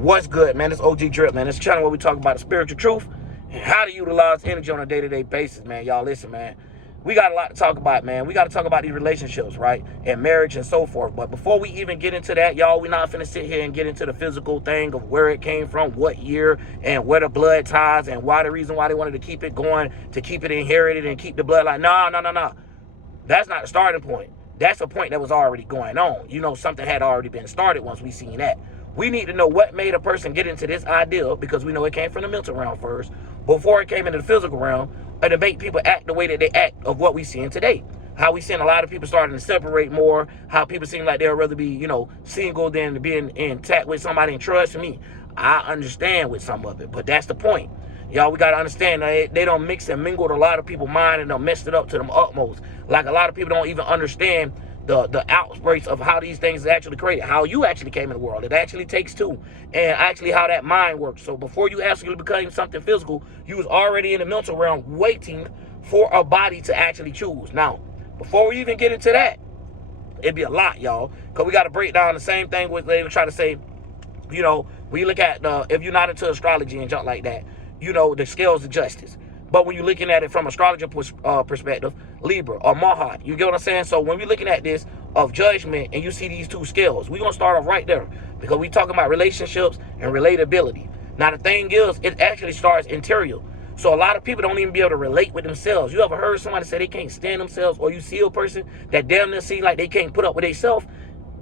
What's good, man? It's OG Drip, man. This channel where we talk about the spiritual truth and how to utilize energy on a day-to-day basis, man. Y'all listen, man. We got a lot to talk about, man. We got to talk about these relationships, right? And marriage and so forth. But before we even get into that, y'all, we're not finna sit here and get into the physical thing of where it came from, what year, and where the blood ties, and why the reason why they wanted to keep it going, to keep it inherited and keep the blood like, no. That's not the starting point. That's a point that was already going on. You know, something had already been started once we seen that. We need to know what made a person get into this idea, because we know it came from the mental realm first, before it came into the physical realm, and to make people act the way that they act of what we seeing today. How we seeing a lot of people starting to separate more, how people seem like they'd rather be, you know, single than to be intact with somebody. And trust me, I understand with some of it, but that's the point. Y'all, we got to understand that they don't mix and mingle with a lot of people's mind, and they'll mess it up to them utmost. Like, a lot of people don't even understand the outbreaks of how these things are actually created, how you actually came in the world. It actually takes two, and actually how that mind works. So before you actually became something physical, you was already in the mental realm waiting for a body to actually choose. Now, before we even get into that, it'd be a lot, y'all, because we got to break down the same thing with, they try to say, you know, we look at if you're not into astrology and junk like that, you know, the scales of justice. But when you're looking at it from astrologer perspective, Libra or Mahat, you get what I'm saying? So when we're looking at this of judgment and you see these two scales, we're going to start off right there, because we talking about relationships and relatability. Now, the thing is, it actually starts interior. So a lot of people don't even be able to relate with themselves. You ever heard somebody say they can't stand themselves, or you see a person that damn near seem like they can't put up with themselves?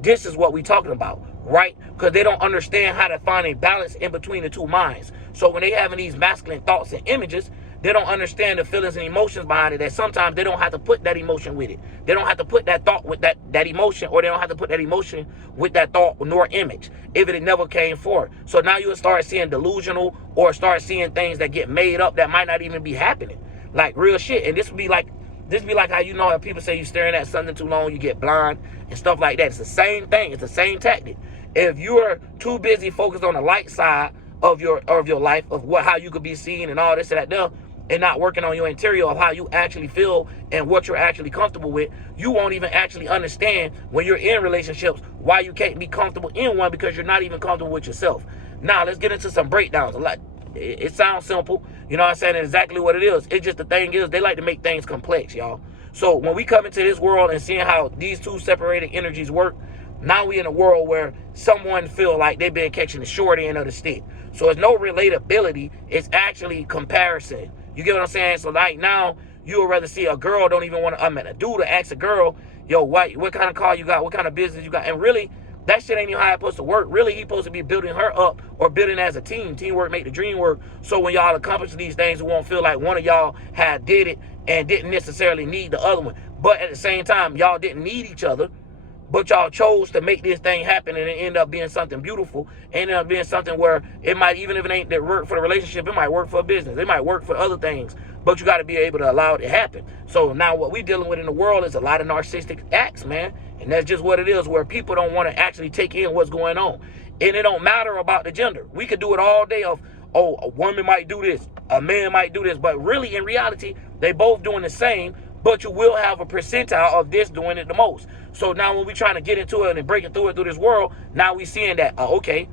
This is what we're talking about, right? Because they don't understand how to find a balance in between the two minds. So when they having these masculine thoughts and images, they don't understand the feelings and emotions behind it, that sometimes they don't have to put that emotion with it. They don't have to put that thought with that emotion, or they don't have to put that emotion with that thought nor image if it never came forth. So now you'll start seeing delusional, or start seeing things that get made up that might not even be happening. Like real shit. And this would be like how, you know, how people say you staring at something too long, you get blind and stuff like that. It's the same thing. It's the same tactic. If you're too busy focused on the light side of your life, of how you could be seen and all this and that there, and not working on your interior of how you actually feel and what you're actually comfortable with, you won't even actually understand when you're in relationships why you can't be comfortable in one, because you're not even comfortable with yourself. Now, let's get into some breakdowns. A lot. It sounds simple, you know what I'm saying? It's exactly what it is. It's just, the thing is, they like to make things complex, y'all. So when we come into this world and seeing how these two separated energies work, now we in a world where someone feel like they've been catching the short end of the stick. So it's no relatability, it's actually comparison. You get what I'm saying? So like now, you would rather see a girl don't even want to, a dude to ask a girl, yo, what kind of car you got? What kind of business you got? And really, that shit ain't even how it's supposed to work. Really, he's supposed to be building her up, or building as a team. Teamwork make the dream work. So when y'all accomplish these things, it won't feel like one of y'all had did it and didn't necessarily need the other one. But at the same time, y'all didn't need each other, but y'all chose to make this thing happen, and it end up being something beautiful. End up being something where it might, even if it ain't that work for the relationship, it might work for a business. It might work for other things, but you got to be able to allow it to happen. So now what we dealing with in the world is a lot of narcissistic acts, man. And that's just what it is, where people don't want to actually take in what's going on. And it don't matter about the gender. We could do it all day of, oh, a woman might do this, a man might do this, but really in reality, they both doing the same, but you will have a percentile of this doing it the most. So now when we trying to get into it and breaking through this world, now we seeing that, okay,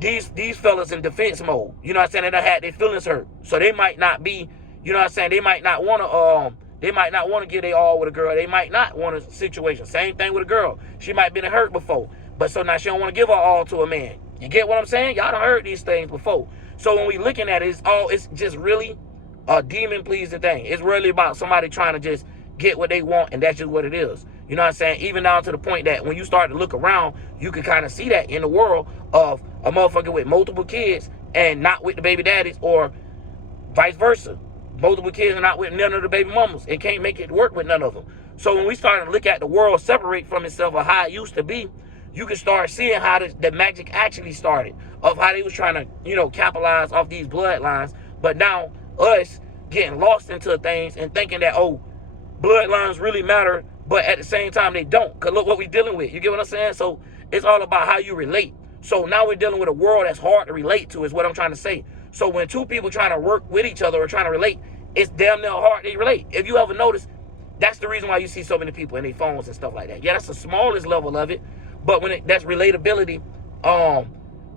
these fellas in defense mode, you know what I'm saying, they done had their feelings hurt. So they might not be, you know what I'm saying, they might not want to give their all with a girl. They might not want a situation. Same thing with a girl. She might have been hurt before, but so now she don't want to give her all to a man. You get what I'm saying? Y'all done heard these things before. So when we looking at it, it's just really a demon pleasing thing. It's really about somebody trying to just get what they want, and that's just what it is. You know what I'm saying? Even down to the point that when you start to look around, you can kind of see that in the world of a motherfucker with multiple kids and not with the baby daddies, or vice versa. Multiple kids and not with none of the baby mamas, and can't make it work with none of them. So when we start to look at the world separate from itself, or how it used to be, you can start seeing how the magic actually started, of how they was trying to, you know, capitalize off these bloodlines. But now us getting lost into things and thinking that, oh, bloodlines really matter, but at the same time they don't, because look what we're dealing with. You get what I'm saying? So it's all about how you relate. So now we're dealing with a world that's hard to relate to, is what I'm trying to say. So when two people trying to work with each other or trying to relate, it's damn near hard to relate. If you ever notice, that's the reason why you see so many people in their phones and stuff like that. Yeah, that's the smallest level of it, but when that's relatability,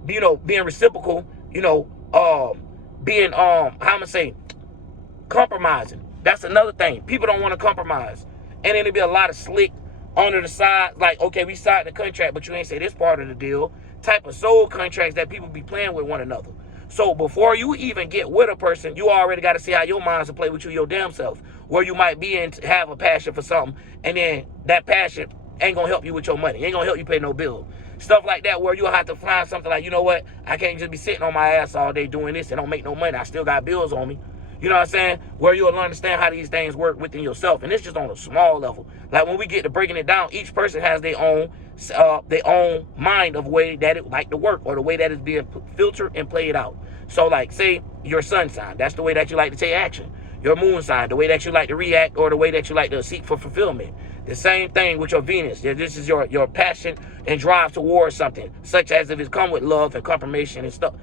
being reciprocal, being, how I'm going to say, compromising. That's another thing. People don't want to compromise. And then there'll be a lot of slick under the side, like, okay, we signed the contract, but you ain't say this part of the deal, type of soul contracts that people be playing with one another. So before you even get with a person, you already got to see how your minds will play with you your damn self. Where you might be and have a passion for something, and then that passion ain't going to help you with your money. Ain't going to help you pay no bill. Stuff like that where you'll have to find something like, you know what, I can't just be sitting on my ass all day doing this and don't make no money. I still got bills on me. You know what I'm saying? Where you'll understand how these things work within yourself. And it's just on a small level. Like when we get to breaking it down, each person has their own mind of way that it like to work, or the way that it's being filtered and played out. So like, say your sun sign, that's the way that you like to take action. Your moon sign, the way that you like to react, or the way that you like to seek for fulfillment. The same thing with your Venus. This is your passion and drive towards something, such as if it's come with love and confirmation and stuff,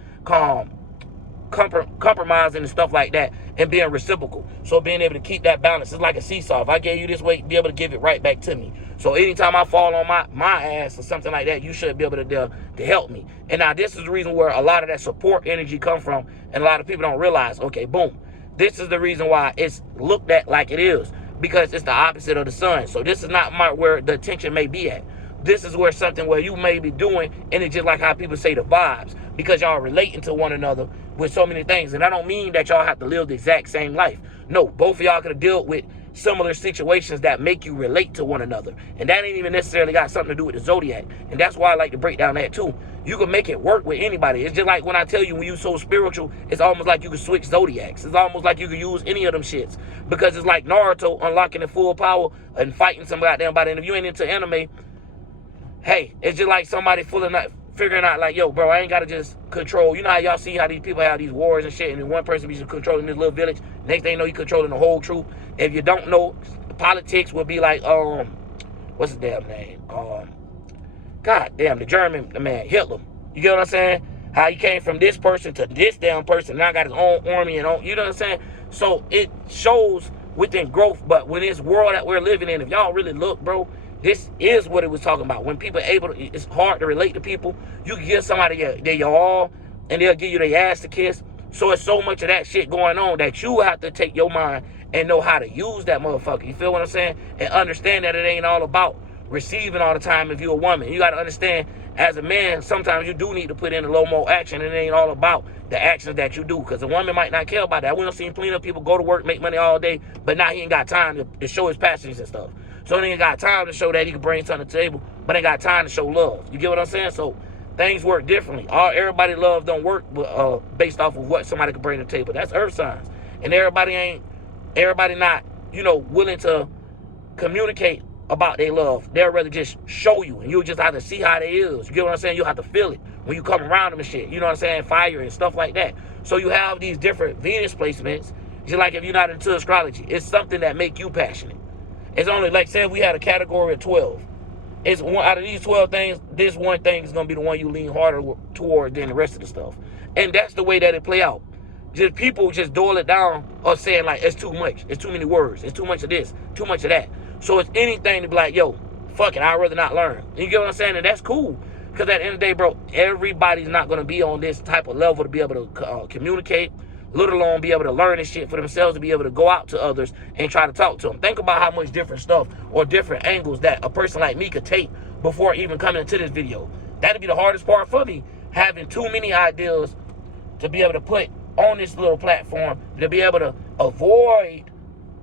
compromising and stuff like that, and being reciprocal. So being able to keep that balance is like a seesaw. If I gave you this weight, be able to give it right back to me. So anytime I fall on my ass or something like that, you should be able to help me. And now this is the reason where a lot of that support energy come from, and a lot of people don't realize, okay, boom, this is the reason why it's looked at like it is, because it's the opposite of the sun. So this is not where the attention may be at. This is where something where you may be doing, and it's just like how people say the vibes, because y'all relating to one another with so many things. And I don't mean that y'all have to live the exact same life. No, both of y'all could have dealt with similar situations that make you relate to one another. And that ain't even necessarily got something to do with the zodiac. And that's why I like to break down that too. You can make it work with anybody. It's just like when I tell you, when you're so spiritual, it's almost like you can switch zodiacs. It's almost like you can use any of them shits. Because it's like Naruto unlocking the full power and fighting some goddamn body. And if you ain't into anime, hey, it's just like somebody figuring out like, yo, bro, I ain't got to just control. You know how y'all see how these people have these wars and shit, and then one person be controlling this little village. Next thing you know, you controlling the whole troop. If you don't know, politics would be like, what's his damn name? God damn, the German man, Hitler. You get what I'm saying? How he came from this person to this damn person, now got his own army and you know what I'm saying? So it shows within growth, but when this world that we're living in, if y'all really look, bro, this is what it was talking about. When people are able to, it's hard to relate to people. You can give somebody your all, and they'll give you their ass to kiss. So it's so much of that shit going on that you have to take your mind and know how to use that motherfucker. You feel what I'm saying? And understand that it ain't all about receiving all the time if you're a woman. You got to understand, as a man, sometimes you do need to put in a little more action, and it ain't all about the actions that you do, because a woman might not care about that. We don't see plenty of people go to work, make money all day, but now he ain't got time to show his passions and stuff. So he ain't got time to show that he can bring something to the table, but ain't got time to show love. You get what I'm saying? So things work differently. Everybody love don't work based off of what somebody can bring to the table. That's earth signs. And everybody not, willing to communicate about their love. They'll rather just show you, and you'll just have to see how they is. You get what I'm saying? You'll have to feel it when you come around them and shit. You know what I'm saying? Fire and stuff like that. So you have these different Venus placements. Just like if you're not into astrology, it's something that make you passionate. It's only like, say we had a category of 12. It's one out of these 12 things, this one thing is going to be the one you lean harder toward than the rest of the stuff. And that's the way that it play out. Just people just dole it down or saying like, it's too much. It's too many words. It's too much of this, too much of that. So it's anything to be like, yo, fuck it, I'd rather not learn. You get what I'm saying? And that's cool. Because at the end of the day, bro, everybody's not going to be on this type of level to be able to communicate, let alone be able to learn this shit for themselves, to be able to go out to others and try to talk to them. Think about how much different stuff or different angles that a person like me could take before even coming into this video. That'd be the hardest part for me, having too many ideas to be able to put on this little platform, to be able to avoid,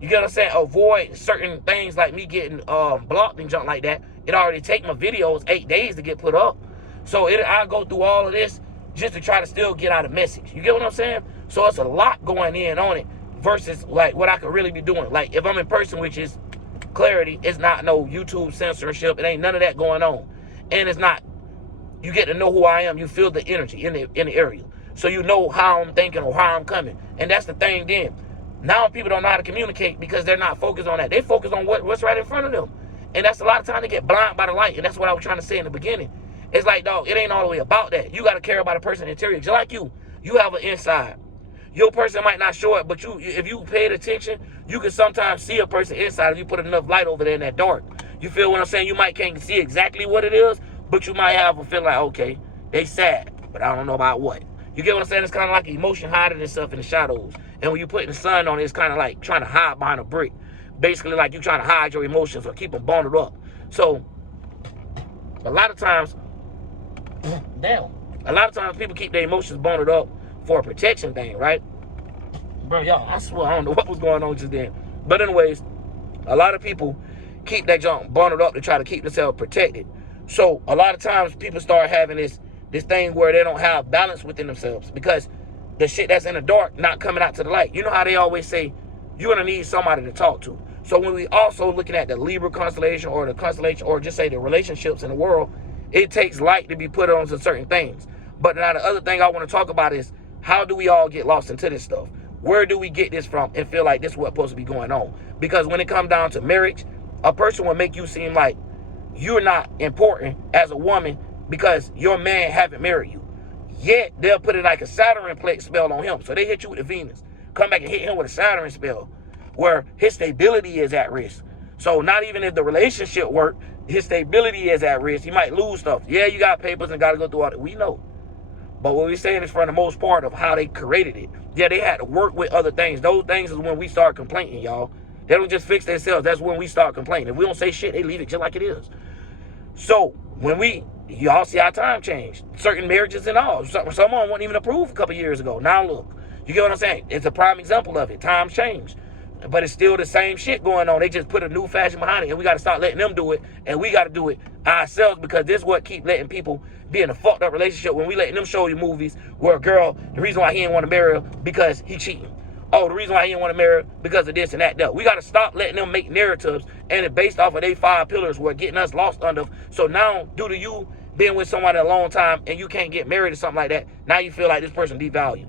you get what I'm saying, avoid certain things like me getting blocked and junk like that. It already take my videos 8 days to get put up. So I go through all of this just to try to still get out a message. You get what I'm saying? So it's a lot going in on it versus like what I could really be doing. Like if I'm in person, which is clarity, it's not no YouTube censorship. It ain't none of that going on. And it's not, you get to know who I am. You feel the energy in the area. So you know how I'm thinking or how I'm coming. And that's the thing then. Now people don't know how to communicate because they're not focused on that. They focus on what's right in front of them. And that's a lot of time they get blind by the light. And that's what I was trying to say in the beginning. It's like, dog, it ain't all the way about that. You got to care about a person's interior. Just like you have an inside. Your person might not show it, but if you paid attention, you can sometimes see a person inside if you put enough light over there in that dark. You feel what I'm saying? You might can't see exactly what it is, but you might have a feel like, okay, they sad. but I don't know about what. You get what I'm saying? It's kind of like emotion hiding itself in the shadows. And when you put the sun on it, it's kind of like trying to hide behind a brick. Basically, like you trying to hide your emotions or keep them bundled up. So, a lot of times, people keep their emotions bundled up for a protection thing, right? Bro, y'all, I swear I don't know what was going on just then. But anyways, a lot of people keep that junk bundled up to try to keep themselves protected. So a lot of times people start having this thing where they don't have balance within themselves because the shit that's in the dark not coming out to the light. You know how they always say you're gonna need somebody to talk to. So when we also looking at the Libra constellation or the constellation or just say the relationships in the world, it takes light to be put on to certain things. But now the other thing I want to talk about is how do we all get lost into this stuff? Where do we get this from and feel like this is what's supposed to be going on? Because when it comes down to marriage, a person will make you seem like you're not important as a woman because your man haven't married you. Yet they'll put it like a Saturn plex spell on him. So they hit you with the Venus, come back and hit him with a Saturn spell where his stability is at risk. So not even if the relationship work, his stability is at risk. He might lose stuff. Yeah, you got papers and got to go through all that. We know. But what we're saying is for the most part of how they created it. Yeah, they had to work with other things. Those things is when we start complaining, y'all. They don't just fix themselves. That's when we start complaining. If we don't say shit, they leave it just like it is. So when y'all see our time change. Certain marriages and all. Someone wasn't even approved a couple years ago. Now look. You get what I'm saying? It's a prime example of it. Times change. But it's still the same shit going on. They just put a new fashion behind it. And we got to start letting them do it. And we got to do it ourselves because this is what keep letting people be in a fucked up relationship when we letting them show you movies where a girl, the reason why he didn't want to marry her because he cheating. Oh, the reason why he didn't want to marry her because of this and that. We got to stop letting them make narratives and it's based off of they 5 pillars where getting us lost under. So now, due to you being with somebody a long time and you can't get married or something like that, now you feel like this person devalued.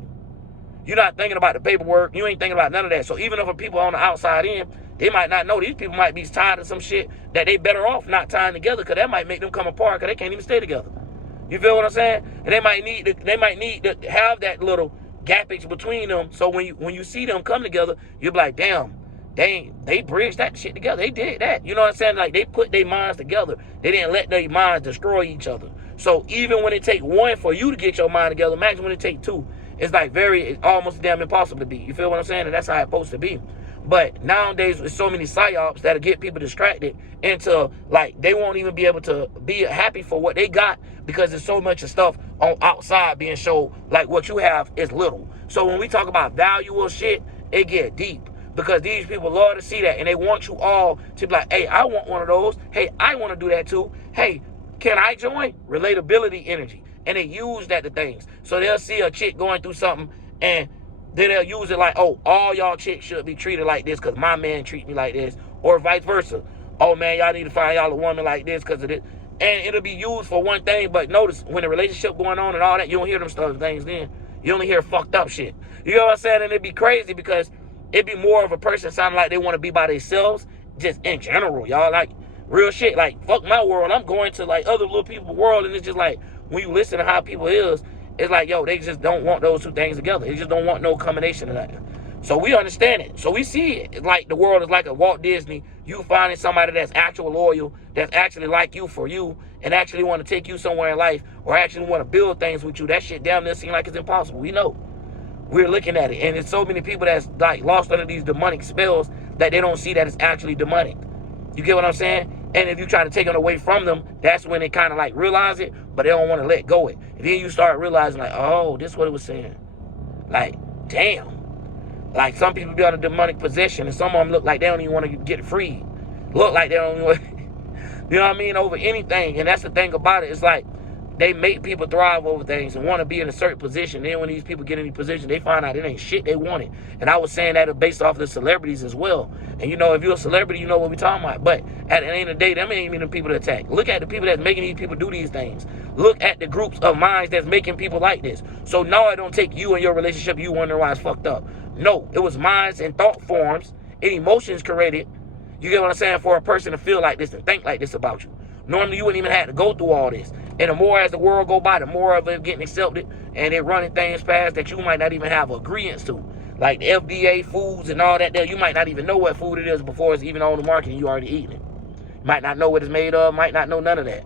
You're not thinking about the paperwork. You ain't thinking about none of that. So even if people on the outside in, they might not know. These people might be tired of some shit that they better off not tying together because that might make them come apart because they can't even stay together. You feel what I'm saying? And they might need to have that little gappage between them. So when you see them come together, you'll be like, damn, they bridged that shit together. They did that. You know what I'm saying? Like they put their minds together. They didn't let their minds destroy each other. So even when it take one for you to get your mind together, imagine when it take two. It's like it's almost damn impossible to be. You feel what I'm saying? And that's how it's supposed to be. But nowadays, with so many psyops that'll get people distracted into, like, they won't even be able to be happy for what they got because there's so much of stuff on outside being shown, like what you have is little. So when we talk about valuable shit, it get deep because these people love to see that and they want you all to be like, hey, I want one of those. Hey, I want to do that too. Hey, can I join? Relatability energy. And they use that to things. So they'll see a chick going through something and then they'll use it like, oh, all y'all chicks should be treated like this because my man treat me like this. Or vice versa. Oh, man, y'all need to find y'all a woman like this because of this. And it'll be used for one thing. But notice, when the relationship going on and all that, you don't hear them stuff things then. You only hear fucked up shit. You know what I'm saying? And it'd be crazy because it'd be more of a person sounding like they want to be by themselves. Just in general, y'all. Like, real shit. Like, fuck my world. I'm going to, like, other little people's world. And it's just like, when you listen to how people is, it's like, yo, they just don't want those two things together. They just don't want no combination of that. So we understand it. So we see it like the world is like a Walt Disney. You finding somebody that's actual loyal, that's actually like you for you, and actually want to take you somewhere in life, or actually want to build things with you. That shit damn near seem like it's impossible. We know. We're looking at it. And there's so many people that's like lost under these demonic spells that they don't see that it's actually demonic. You get what I'm saying? And if you try to take it away from them, that's when they kind of like realize it, but they don't want to let go it. And then you start realizing like, oh, this is what it was saying. Like, damn. Like some people be on a demonic possession and some of them look like they don't even want to get free. Look like they don't even want, you know what I mean, over anything. And that's the thing about it. It's like they make people thrive over things and want to be in a certain position. Then when these people get in these positions, they find out it ain't shit they wanted. And I was saying that based off of the celebrities as well. And you know, if you're a celebrity, you know what we're talking about. But at the end of the day, them ain't even the people to attack. Look at the people that's making these people do these things. Look at the groups of minds that's making people like this. So no, it don't take you and your relationship, you wondering why it's fucked up. No, it was minds and thought forms and emotions created. You get what I'm saying? For a person to feel like this and think like this about you. Normally, you wouldn't even have to go through all this. And the more as the world go by, the more of it getting accepted. And they're running things past that you might not even have agreements to. Like the FDA foods and all that there. You might not even know what food it is before it's even on the market and you already eating it. You might not know what it's made of. Might not know none of that.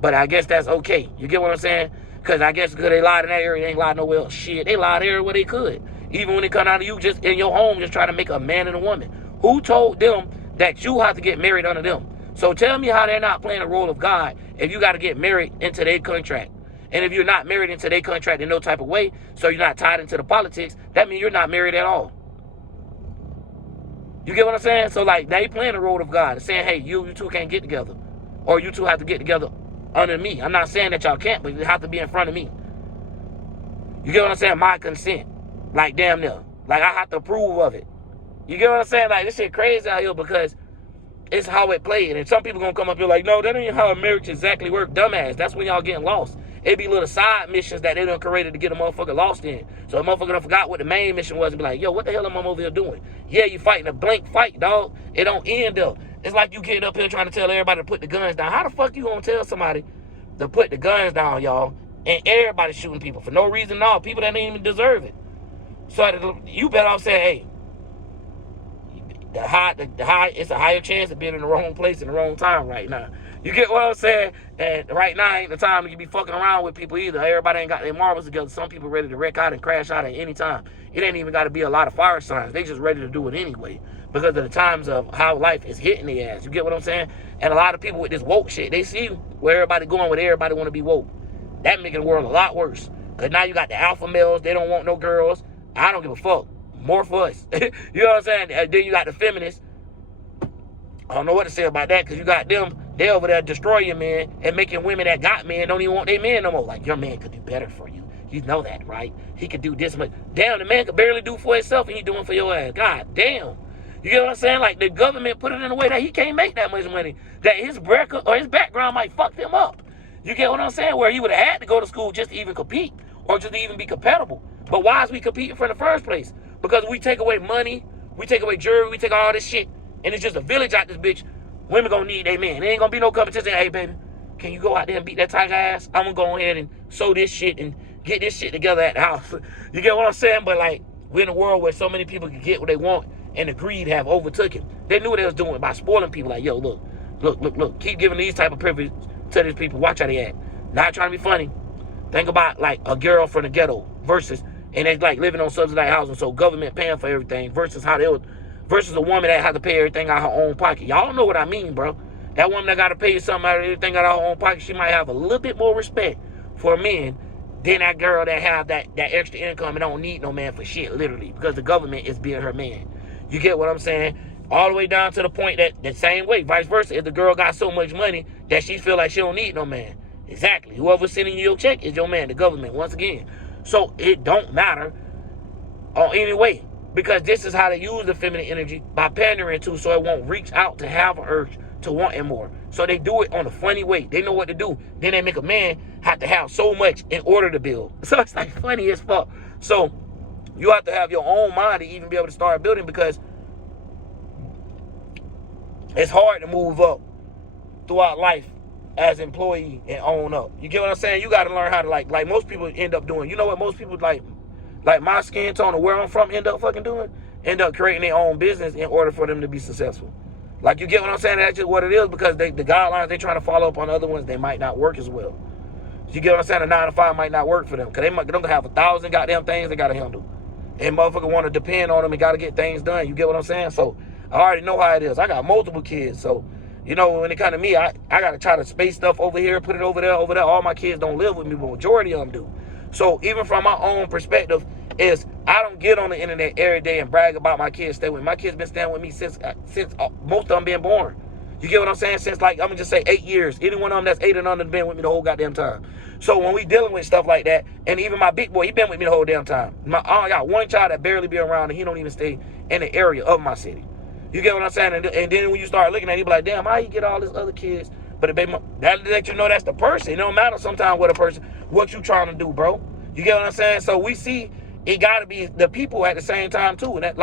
But I guess that's okay. You get what I'm saying? Because I guess because they lied in that area, they ain't lied nowhere else. Shit, they lied everywhere they could. Even when it come out of you just in your home, just trying to make a man and a woman. Who told them that you have to get married under them? So tell me how they're not playing the role of God if you got to get married into their contract. And if you're not married into their contract in no type of way, so you're not tied into the politics, that means you're not married at all. You get what I'm saying? So like they playing the role of God, saying, hey, you two can't get together. Or you two have to get together under me. I'm not saying that y'all can't, but you have to be in front of me. You get what I'm saying? My consent. Like damn near. Like I have to approve of it. You get what I'm saying? Like this shit crazy out here because it's how it played. And some people gonna come up here like, no, that ain't how a marriage exactly work. Dumbass. That's when y'all getting lost. It be little side missions that they done created to get a motherfucker lost in. So a motherfucker done forgot what the main mission was and be like, yo, what the hell am I over here doing? Yeah, you fighting a blank fight, dog. It don't end up. It's like you getting up here trying to tell everybody to put the guns down. How the fuck you gonna tell somebody to put the guns down, y'all, and everybody shooting people for no reason at all? People that didn't even deserve it. So you better off saying, hey, it's a higher chance of being in the wrong place in the wrong time right now. You get what I'm saying? And right now ain't the time to be fucking around with people either. Everybody ain't got their marbles together. Some people ready to wreck out and crash out at any time. It ain't even got to be a lot of fire signs. They just ready to do it anyway because of the times of how life is hitting their ass. You get what I'm saying? And a lot of people with this woke shit, they see where everybody going with everybody want to be woke. That making the world a lot worse. Because now you got the alpha males. They don't want no girls. I don't give a fuck. More for us. You know what I'm saying? And then you got the feminists. I don't know what to say about that because you got them. They over there destroying men and making women that got men don't even want their men no more. Like, your man could do better for you. You know that, right? He could do this much. Damn, the man could barely do for himself and he doing for your ass. God damn. You get what I'm saying? Like, the government put it in a way that he can't make that much money. That his record or his background might fuck him up. You get what I'm saying? Where he would have had to go to school just to even compete or just to even be compatible. But why is we competing for in the first place? Because we take away money, we take away jewelry, we take all this shit, and it's just a village out this bitch. Women gonna need their man. There ain't gonna be no competition. Hey, baby, can you go out there and beat that tiger ass? I'm gonna go ahead and sew this shit and get this shit together at the house. You get what I'm saying? But like, we're in a world where so many people can get what they want, and the greed have overtook it. They knew what they was doing by spoiling people. Like, yo, look, keep giving these type of privilege to these people. Watch how they act. Not trying to be funny. Think about like a girl from the ghetto versus, and they like living on subsidized housing, so government paying for everything versus how they would. Versus a woman that had to pay everything out of her own pocket. Y'all know what I mean, bro. That woman that got to pay something out of everything out of her own pocket, she might have a little bit more respect for men than that girl that have that extra income and don't need no man for shit, literally, because the government is being her man. You get what I'm saying? All the way down to the point that the same way, vice versa, if the girl got so much money that she feel like she don't need no man. Exactly. Whoever's sending you your check is your man, the government, once again. So it don't matter on any way. Because this is how they use the feminine energy by pandering to so it won't reach out to have an urge to want it more. So they do it on a funny way. They know what to do. Then they make a man have to have so much in order to build. So it's like funny as fuck. So you have to have your own mind to even be able to start building because it's hard to move up throughout life as an employee and own up. You get what I'm saying? You got to learn how to like most people end up doing. You know what most people like my skin tone or where I'm from end up fucking doing? End up creating their own business in order for them to be successful. Like, you get what I'm saying? That's just what it is because the guidelines they trying to follow up on other ones, they might not work as well. You get what I'm saying? A 9 to 5 might not work for them because they don't have 1,000 goddamn things they got to handle. And motherfucker want to depend on them and got to get things done. You get what I'm saying? So I already know how it is. I got multiple kids. So, you know, when it comes to me, I got to try to space stuff over here, put it over there. All my kids don't live with me, but majority of them do. So even from my own perspective is I don't get on the internet every day and brag about my kids staying with me. My kids been staying with me since most of them been born. You get what I'm saying? Since like, I'm going to just say 8 years. Any one of them that's 8 and under been with me the whole goddamn time. So when we dealing with stuff like that, and even my big boy, he been with me the whole damn time. I got one child that barely be around and he don't even stay in the area of my city. You get what I'm saying? And then when you start looking at it, you be like, damn, how you get all these other kids? But it baby, that let you know that's the person. It don't matter sometimes what you trying to do, bro. You get what I'm saying? So we see it got to be the people at the same time too. And that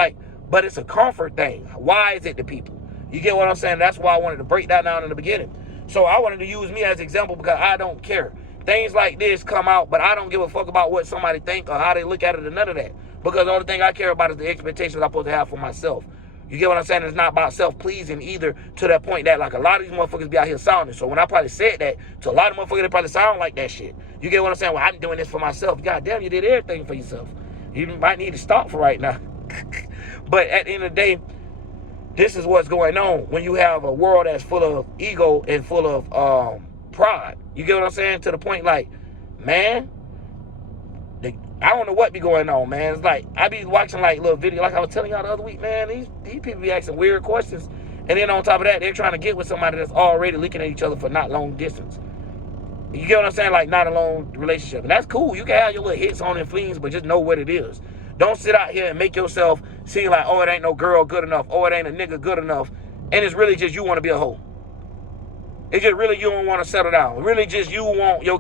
but it's a comfort thing. Why is it the people? You get what I'm saying? That's why I wanted to break that down in the beginning. So I wanted to use me as an example because I don't care. Things like this come out, but I don't give a fuck about what somebody think or how they look at it or none of that. Because the only thing I care about is the expectations I'm supposed to have for myself. You get what I'm saying? It's not about self-pleasing either, to that point that like a lot of these motherfuckers be out here sounding. So when I probably said that to a lot of motherfuckers, they probably sound like that shit. You get what I'm saying? Well, I'm doing this for myself. God damn, you did everything for yourself. You might need to stop for right now. But at the end of the day, this is what's going on when you have a world that's full of ego and full of pride. You get what I'm saying? To the point like, man, I don't know what be going on, man. It's like, I be watching like little video, like I was telling y'all the other week, man, these people be asking weird questions. And then on top of that, they're trying to get with somebody that's already looking at each other for not long distance. You get what I'm saying? Like, not a long relationship. And that's cool. You can have your little hits on and flings, but just know what it is. Don't sit out here and make yourself seem like, oh, it ain't no girl good enough. Oh, it ain't a nigga good enough. And it's really just you want to be a hoe. It's just really you don't want to settle down. Really just you want your